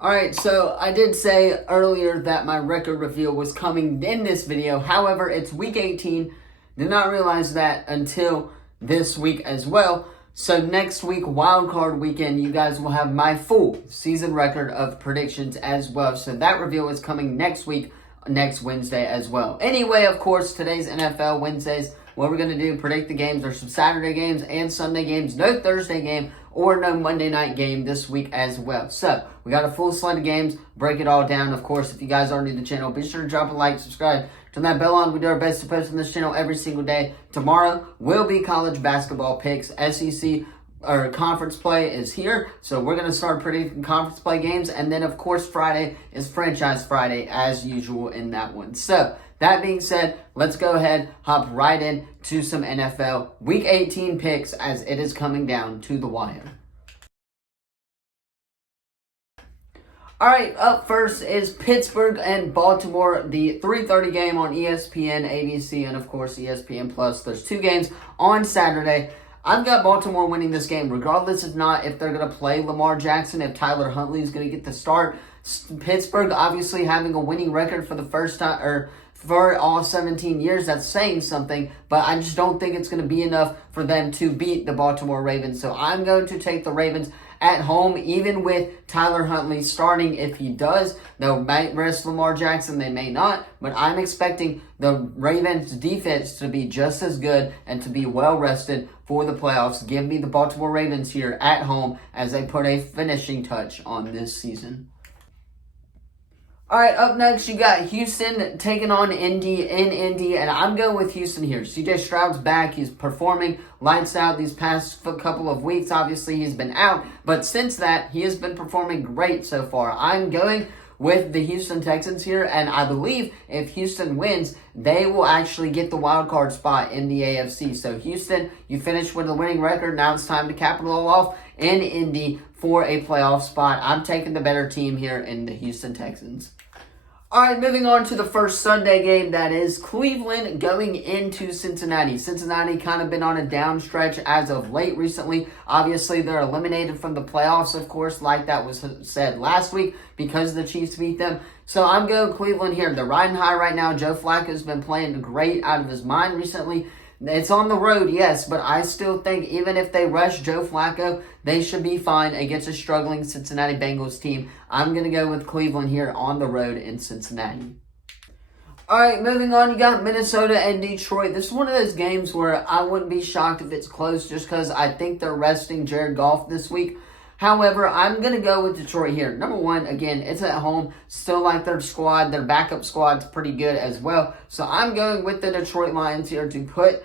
Alright, so I did say earlier that my record reveal was coming in this video. However, it's week 18. Did not realize that until this week as well. So next week, wildcard weekend, you guys will have my full season record of predictions as well. So that reveal is coming next week, next Wednesday as well. Anyway, of course, today's NFL Wednesdays. What we're going to do, predict the games. There's some Saturday games and Sunday games. No Thursday game or no Monday night game this week as well. So, we got a full slate of games. Break it all down. Of course, if you guys are new to the channel, be sure to drop a like, subscribe, turn that bell on. We do our best to post on this channel every single day. Tomorrow will be college basketball picks. SEC or conference play is here. So, we're going to start predicting conference play games. And then, of course, Friday is Franchise Friday as usual in that one. So, that being said, let's go ahead, hop right in to some NFL Week 18 picks as it is coming down to the wire. All right, up first is Pittsburgh and Baltimore, the 3:30 game on ESPN, ABC, and of course ESPN Plus. There's two games on Saturday. I've got Baltimore winning this game, regardless if they're going to play Lamar Jackson, if Tyler Huntley is going to get the start. Pittsburgh obviously having a winning record for the first time, or for all 17 years, that's saying something, but I just don't think it's going to be enough for them to beat the Baltimore Ravens. So I'm going to take the Ravens at home, even with Tyler Huntley starting. If he does, they might rest Lamar Jackson, they may not, but I'm expecting the Ravens defense to be just as good and to be well rested for the playoffs. Give me the Baltimore Ravens here at home as they put a finishing touch on this season. All right, up next, you got Houston taking on Indy in Indy, and I'm going with Houston here. C.J. Stroud's back. He's performing lights out these past couple of weeks. Obviously, he's been out, but since that, he has been performing great so far. I'm going with the Houston Texans here, and I believe if Houston wins, they will actually get the wild card spot in the AFC. So Houston, you finished with a winning record. Now it's time to cap it all off in Indy for a playoff spot. I'm taking the better team here in the Houston Texans. All right, moving on to the first Sunday game, that is Cleveland going into Cincinnati. Cincinnati kind of been on a down stretch as of late recently. Obviously, they're eliminated from the playoffs, of course, like that was said last week, because the Chiefs beat them. So I'm going Cleveland here. They're riding high right now. Joe Flacco's been playing great out of his mind recently. It's on the road, yes, but I still think even if they rush Joe Flacco, they should be fine against a struggling Cincinnati Bengals team. I'm going to go with Cleveland here on the road in Cincinnati. All right, moving on, you got Minnesota and Detroit. This is one of those games where I wouldn't be shocked if it's close just because I think they're resting Jared Goff this week. However, I'm going to go with Detroit here. Number one, again, it's at home. Still like their squad. Their backup squad's pretty good as well. So I'm going with the Detroit Lions here to put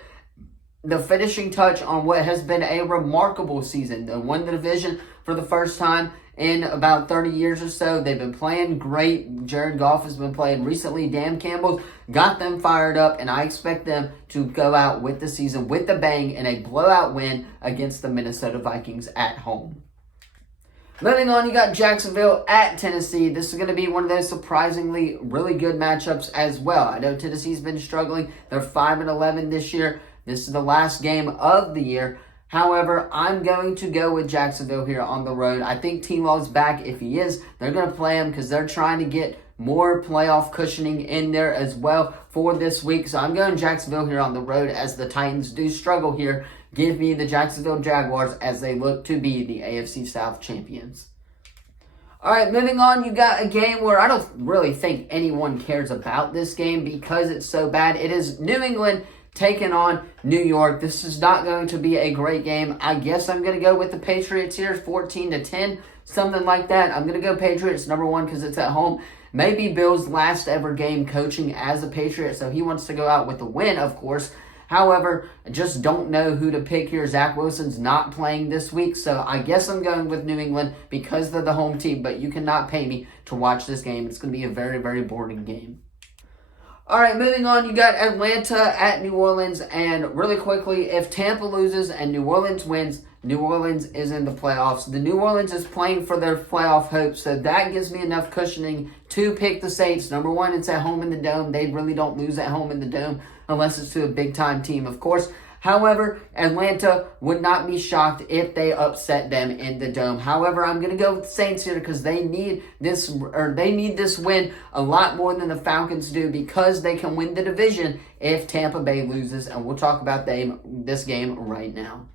the finishing touch on what has been a remarkable season. They won the division for the first time in about 30 years or so. They've been playing great. Jared Goff has been playing recently. Dan Campbell got them fired up, and I expect them to go out with the season with a bang in a blowout win against the Minnesota Vikings at home. Moving on, you got Jacksonville at Tennessee. This is going to be one of those surprisingly really good matchups as well. I know Tennessee's been struggling. They're 5-11 this year. This is the last game of the year. However, I'm going to go with Jacksonville here on the road. I think T-Law's back. If he is, they're going to play him because they're trying to get more playoff cushioning in there as well for this week. So I'm going Jacksonville here on the road as the Titans do struggle here. Give me the Jacksonville Jaguars as they look to be the AFC South champions. All right, moving on, you got a game where I don't really think anyone cares about this game because it's so bad. It is New England taking on New York. This is not going to be a great game. I guess I'm going to go with the Patriots here, 14-10, something like that. I'm going to go Patriots, number one, because it's at home. Maybe Bill's last ever game coaching as a Patriot, so he wants to go out with a win, of course. However, I just don't know who to pick here. Zach Wilson's not playing this week, so I guess I'm going with New England because they're the home team, but you cannot pay me to watch this game. It's going to be a very, very boring game. All right, moving on, you got Atlanta at New Orleans, and really quickly, if Tampa loses and New Orleans wins, New Orleans is in the playoffs. The New Orleans is playing for their playoff hopes, so that gives me enough cushioning to pick the Saints. Number one, it's at home in the Dome. They really don't lose at home in the Dome unless it's to a big-time team, of course. However, Atlanta would not be shocked if they upset them in the Dome. However, I'm going to go with the Saints here because they need this win a lot more than the Falcons do because they can win the division if Tampa Bay loses, and we'll talk about this game right now.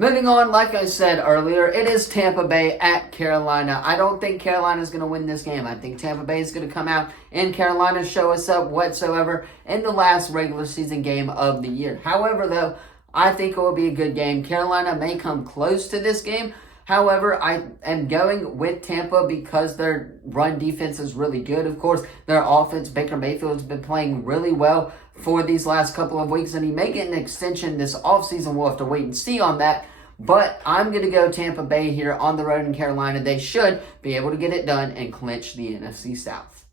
Moving on, like I said earlier, it is Tampa Bay at Carolina. I don't think Carolina is going to win this game. I think Tampa Bay is going to come out and Carolina show us up whatsoever in the last regular season game of the year. However, though, I think it will be a good game. Carolina may come close to this game. However, I am going with Tampa because their run defense is really good. Of course, their offense, Baker Mayfield, has been playing really well for these last couple of weeks, and he may get an extension this offseason. We'll have to wait and see on that. But I'm going to go Tampa Bay here on the road in Carolina. They should be able to get it done and clinch the NFC South.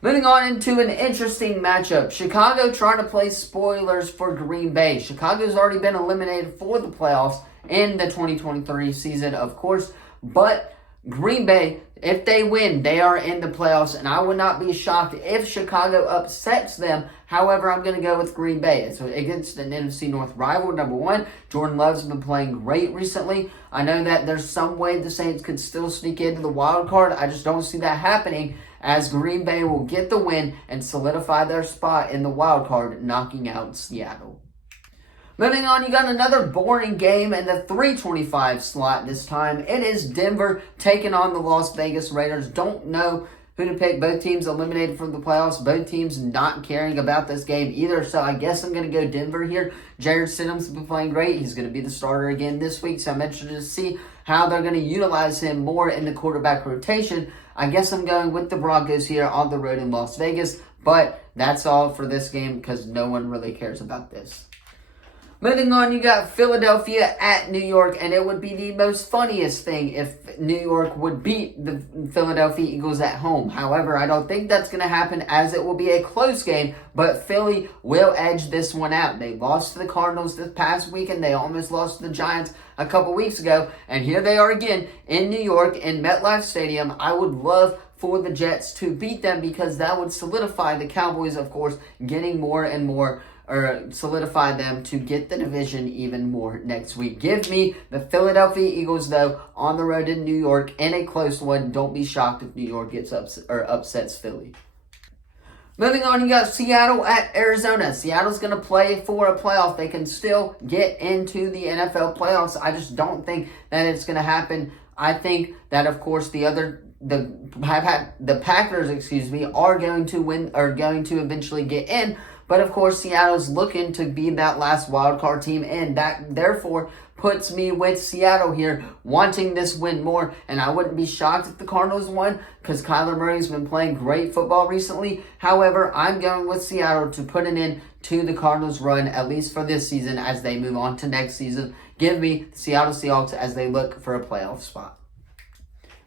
Moving on into an interesting matchup. Chicago trying to play spoilers for Green Bay. Chicago's already been eliminated for the playoffs in the 2023 season, of course. But Green Bay, if they win, they are in the playoffs, and I would not be shocked if Chicago upsets them. However, I'm going to go with Green Bay. It's against an NFC North rival, number one. Jordan Love's been playing great recently. I know that there's some way the Saints could still sneak into the wild card. I just don't see that happening, as Green Bay will get the win and solidify their spot in the wild card, knocking out Seattle. Moving on, you got another boring game in the 325 slot this time. It is Denver taking on the Las Vegas Raiders. Don't know who to pick. Both teams eliminated from the playoffs. Both teams not caring about this game either. So I guess I'm going to go Denver here. Jared Stidham's has been playing great. He's going to be the starter again this week. So I'm interested to see how they're going to utilize him more in the quarterback rotation. I guess I'm going with the Broncos here on the road in Las Vegas. But that's all for this game because no one really cares about this. Moving on, you got Philadelphia at New York, and it would be the most funniest thing if New York would beat the Philadelphia Eagles at home. However, I don't think that's going to happen, as it will be a close game, but Philly will edge this one out. They lost to the Cardinals this past week, and they almost lost to the Giants a couple weeks ago, and here they are again in New York in MetLife Stadium. I would love for the Jets to beat them because that would solidify the Cowboys, of course, getting more and more, or solidify them to get the division even more next week. Give me the Philadelphia Eagles, though, on the road in New York in a close one. Don't be shocked if New York gets upsets Philly. Moving on, you got Seattle at Arizona. Seattle's going to play for a playoff. They can still get into the NFL playoffs. I just don't think that it's going to happen. I think that, of course, the Packers, are going to win, or going to eventually get in. But, of course, Seattle's looking to be that last wild card team, and that, therefore, puts me with Seattle here, wanting this win more. And I wouldn't be shocked if the Cardinals won, because Kyler Murray's been playing great football recently. However, I'm going with Seattle to put an end to the Cardinals' run, at least for this season, as they move on to next season. Give me the Seattle Seahawks as they look for a playoff spot.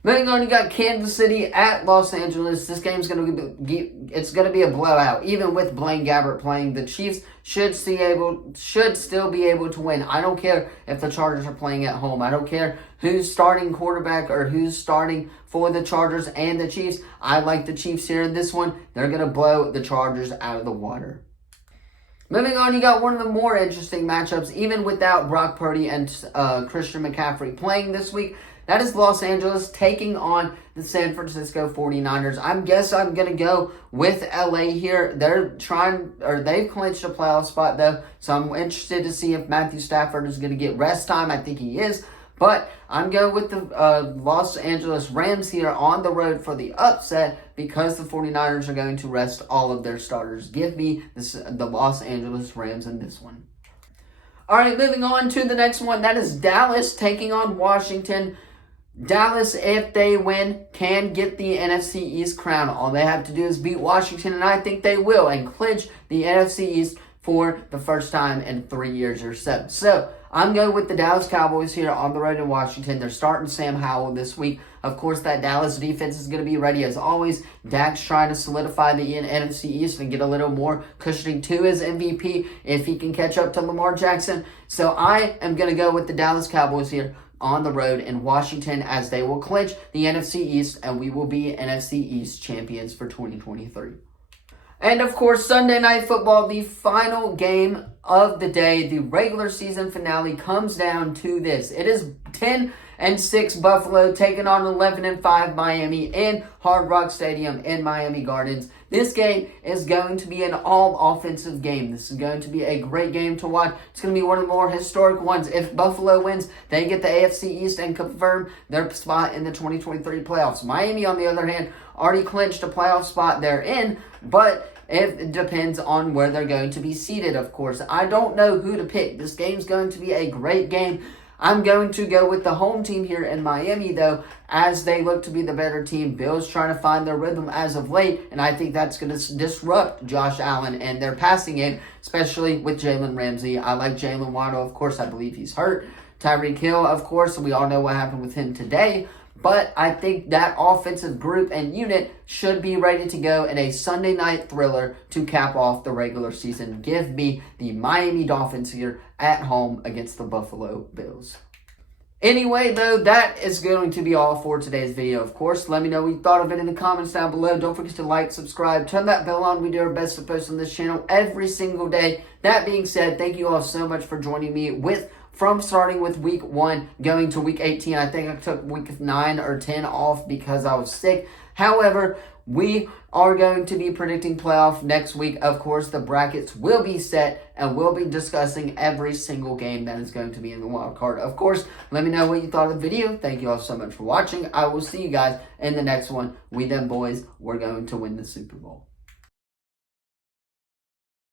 Moving on, you got Kansas City at Los Angeles. This game's going to be a blowout. Even with Blaine Gabbert playing, the Chiefs should still be able to win. I don't care if the Chargers are playing at home. I don't care who's starting quarterback or who's starting for the Chargers and the Chiefs. I like the Chiefs here in this one. They're going to blow the Chargers out of the water. Moving on, you got one of the more interesting matchups, even without Brock Purdy and Christian McCaffrey playing this week. That is Los Angeles taking on the San Francisco 49ers. I guess I'm going to go with LA here. They've clinched a playoff spot, though, so I'm interested to see if Matthew Stafford is going to get rest time. I think he is. But I'm going with the Los Angeles Rams here on the road for the upset because the 49ers are going to rest all of their starters. Give me the Los Angeles Rams in this one. All right, moving on to the next one. That is Dallas taking on Washington. Dallas, if they win, can get the NFC East crown. All they have to do is beat Washington, and I think they will, and clinch the NFC East for the first time in 3 years or so. So, I'm going with the Dallas Cowboys here on the road in Washington. They're starting Sam Howell this week. Of course, that Dallas defense is going to be ready as always. Dak's trying to solidify the NFC East and get a little more cushioning to his MVP if he can catch up to Lamar Jackson. So, I am going to go with the Dallas Cowboys here on the road in Washington, as they will clinch the NFC East, and we will be NFC East champions for 2023. And of course, Sunday Night Football, the final game of the day, the regular season finale, comes down to this. It is 10-6 Buffalo taking on 11-5 Miami in Hard Rock Stadium in Miami Gardens. This game is going to be an all-offensive game. This is going to be a great game to watch. It's going to be one of the more historic ones. If Buffalo wins, they get the AFC East and confirm their spot in the 2023 playoffs. Miami, on the other hand, already clinched a playoff spot they're in, but it depends on where they're going to be seated, of course. I don't know who to pick. This game's going to be a great game. I'm going to go with the home team here in Miami, though, as they look to be the better team. Bills trying to find their rhythm as of late, and I think that's going to disrupt Josh Allen and their passing game, especially with Jalen Ramsey. I like Jalen Waddle, of course. I believe he's hurt. Tyreek Hill, of course, we all know what happened with him today. But I think that offensive group and unit should be ready to go in a Sunday night thriller to cap off the regular season. Give me the Miami Dolphins here at home against the Buffalo Bills. Anyway, though, that is going to be all for today's video, of course. Let me know what you thought of it in the comments down below. Don't forget to like, subscribe, turn that bell on. We do our best to post on this channel every single day. That being said, thank you all so much for joining me from starting with week 1 going to week 18. I think I took week 9 or 10 off because I was sick. However, we are going to be predicting playoff next week. Of course, the brackets will be set and we'll be discussing every single game that is going to be in the wild card. Of course, let me know what you thought of the video. Thank you all so much for watching. I will see you guys in the next one. We them boys, we're going to win the Super Bowl.